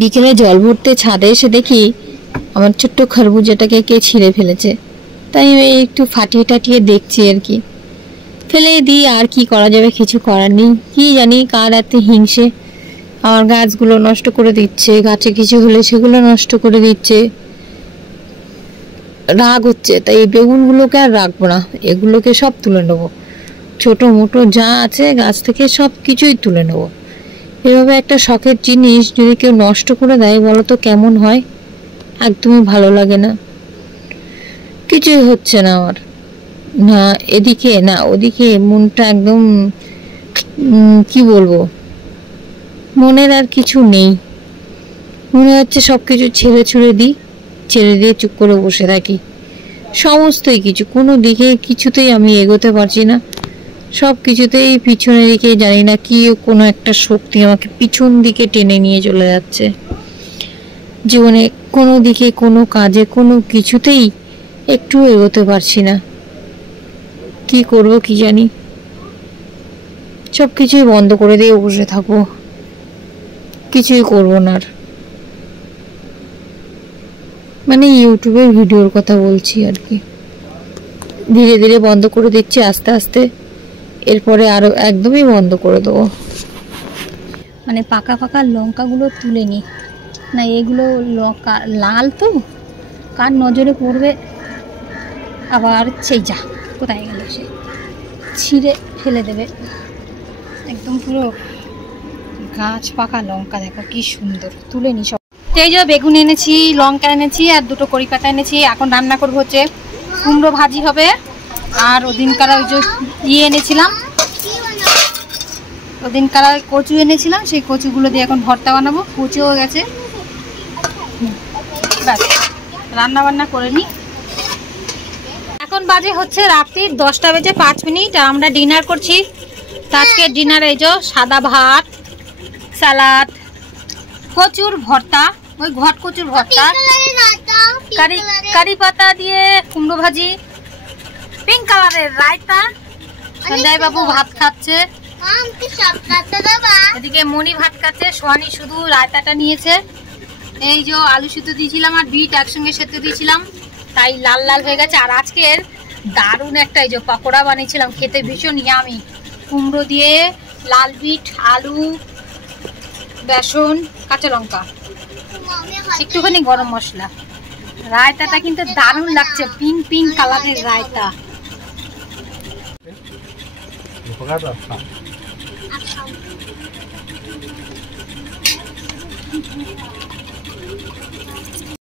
বিকেলে জল ভরতে ছাদে এসে দেখি আমার ছোট্ট খরবুজাটাকে কে ছিঁড়ে ফেলেছে। তাই আমি একটু ফাটিয়ে টাটিয়ে দেখছি আর কি। ফেলে দিই, আর কি করা যাবে, কিছু করার নেই। কি জানি কার এত হিংসে, আমার গাছগুলো নষ্ট করে দিচ্ছে, গাছে কিছু হলে সেগুলো নষ্ট করে দিচ্ছে। রাগ হচ্ছে, তাই এই বেগুনগুলোকে আর রাখবো না, এগুলোকে সব তুলে নেবো। ছোট মোটো যা আছে গাছ থেকে সব কিছুই তুলে নেবো। এভাবে একটা শখের জিনিস যদি কেউ নষ্ট করে দেয় বলো তো কেমন হয়? একদমই ভালো লাগে না। কিছুই হচ্ছে না আমার, না এদিকে না ওদিকে, মনটা একদম কি বলবো, মনের আর কিছু নেই। মনে হচ্ছে সব কিছু ছেড়ে ছুড়ে দিই, ছেড়ে দিয়ে চুপ করে বসে থাকি। সমস্তই কিছু, কোনো দিকে কিছুতেই আমি এগোতে পারছি না। সব কিছুতেই পিছনের দিকে, জানি না কি কোনো একটা শক্তি আমাকে পিছন দিকে টেনে নিয়ে চলে যাচ্ছে। জীবনে কোনো দিকে, কোনো কাজে, কোনো কিছুতেই একটু এগোতে পারছি না। কি করব কি জানি, সব কিছুই বন্ধ করে দিয়ে বসে থাকবো, কিছুই করবো না আর। মানে ইউটিউবের ভিডিওর কথা বলছি আর কি। ধীরে ধীরে বন্ধ করে দিচ্ছি, আস্তে আস্তে। এরপরে আরো একদমই বন্ধ করে দেবো। মানে পাকা পাকা লঙ্কাগুলো তুলে নি না, এগুলো লঙ্কা লাল তো, কার নজরে পড়বে আবার। সেই যা কোথায় গেল, সে ছিঁড়ে ফেলে দেবে। একদম পুরো গাছ পাকা লঙ্কা, দেখো কি সুন্দর, তুলে নি সব। এই যে বেগুন এনেছি, লঙ্কা এনেছি, আর দুটো কড়ি পাতা এনেছি। এখন রান্না করবো হচ্ছে কুমড়ো ভাজি হবে। আর ওদিনকার ওই যে এনেছিলাম, ওদিনকার কচু এনেছিলাম, সেই কচুগুলো দিয়ে এখন ভর্তা বানাবো। কুচুও গেছে, ব্যাস রান্না বান্না করে নিই। এখন বাজে হচ্ছে রাত্রি 10টা বেজে 5 মিনিট। আর আমরা ডিনার করছি। আজকে ডিনার এই যে সাদা ভাত, সালাদ, কচুর ভর্তা, ওই ঘট কচুর ভর্তা, কারি পাতা দিয়ে কুমড়ো ভাজি, পিঙ্ক কালারের রায়তা। সঞ্জয় বাবু ভাত খাচ্ছে, এদিকে মনি ভাত খাচ্ছে, সোহানি শুধু রায়তাটা নিয়েছে। এই যে আলু সিদ্ধ দিয়েছিলাম আর বিট একসঙ্গে সেদ্ধ দিয়েছিলাম, তাই লাল লাল হয়ে গেছে। আর আজকের দারুণ একটা এই যে পকোড়া বানিয়েছিলাম, খেতে ভীষণ ইয়ামি। কুমড়ো দিয়ে, লাল বিট, আলু, বেসন, কাঁচা লঙ্কা, একটুখানি গরম মশলা। রায়তাটা কিন্তু দারুণ লাগছে, পিঙ্ক পিঙ্ক কালারের রায়তা।